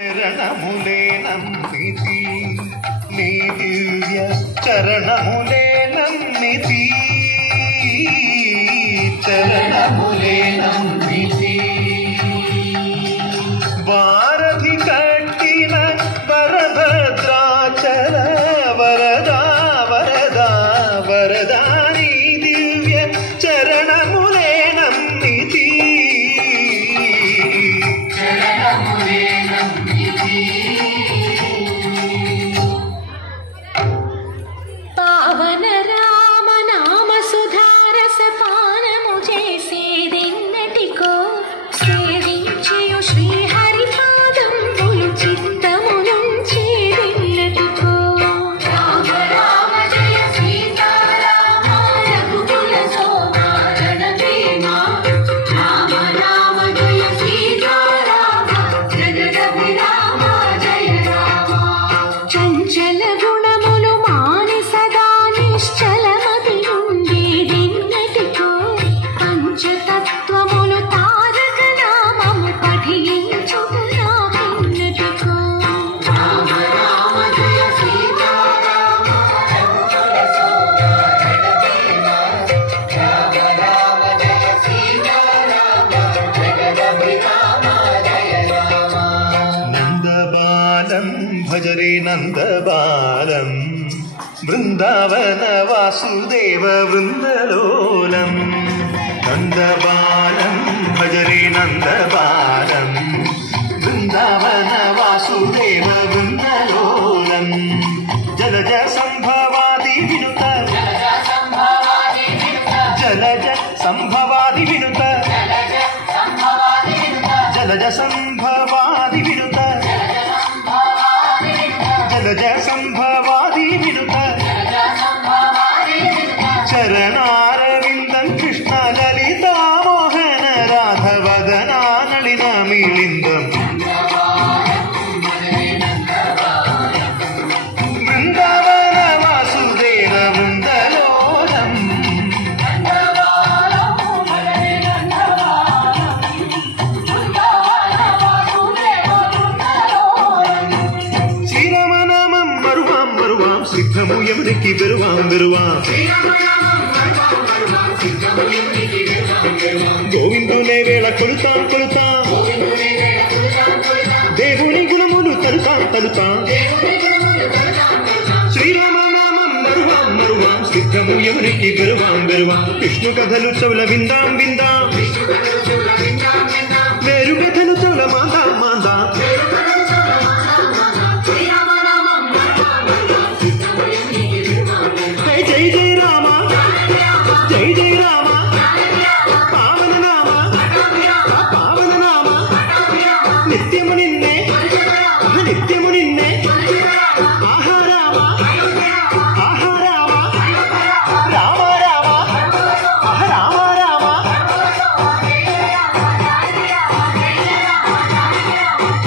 చరణములే నమ్మితి నీ దివ్య చరణములే నమ్మితి చరణములే నమ్మితి వారధి కట్టిన వరభద్రాచల వరదా వరదా వరదా నీ దివ్య చరణములే నమ్మితి చరణములే పావన రామ నామ సుధారస పానము చేసేదెన్నటికో సేవించయు శ్రీహరి పాదంబులు చిత్తమునుంచేదెన్నటికో రామ రామ జయ సీతారామ రఘుకుల సోమరణ భీమ రామ రామ జయ సీతారామ జగదభిరామ జయ రామ చంచల గుణములు మాని సదా నిశ్చలమతి ఉండేదెన్నటికో పంచతత్వములు తారక నామము పఠించుట నాకెన్నటికో రామ రామ జయ సీతారామ రఘుకుల సోమరణ భీమ రామ రామ జయ సీతారామ జగదభిరామ జయ రామ నందబాలం భజరే నందబాలం బృందావన వాసుదేవ వృందలోలం నందబాలం భజరే నందబాలం బృందావన వాసుదేవ వృందలోలం జలజ సంభవాది వినుత జలజ సంభవాది వినుత జలజ సంభవాది వినుత జలజ సంభవాది వినుత చరణారవిందం కృష్ణ లలితా మోహన రాధవదనా నళిన మిళిందం బృందావన వాసుదేవ వృందలోలం శ్రీరామనామం మరువాం మరువాం సిద్ధము ఎవరికి వెరువాం వెరువాం గోవిందునే వేళ కొలుతాం కొలుతాం దేవుని గుణములు తలుతాం తలుతాం శ్రీరామనామం మరువాం మరువాం సిద్ధము ఎవరికి వెరువాం వెరువాం విష్ణు కథలు చౌల విందాం విందాం వేరు కథలు చౌల మాందాం మాందాం జై జై జై రామ జై జై రామ పావన నామ పావన నామ నిత్యము నిన్నే నిత్యము నిన్నే ఆహా రామ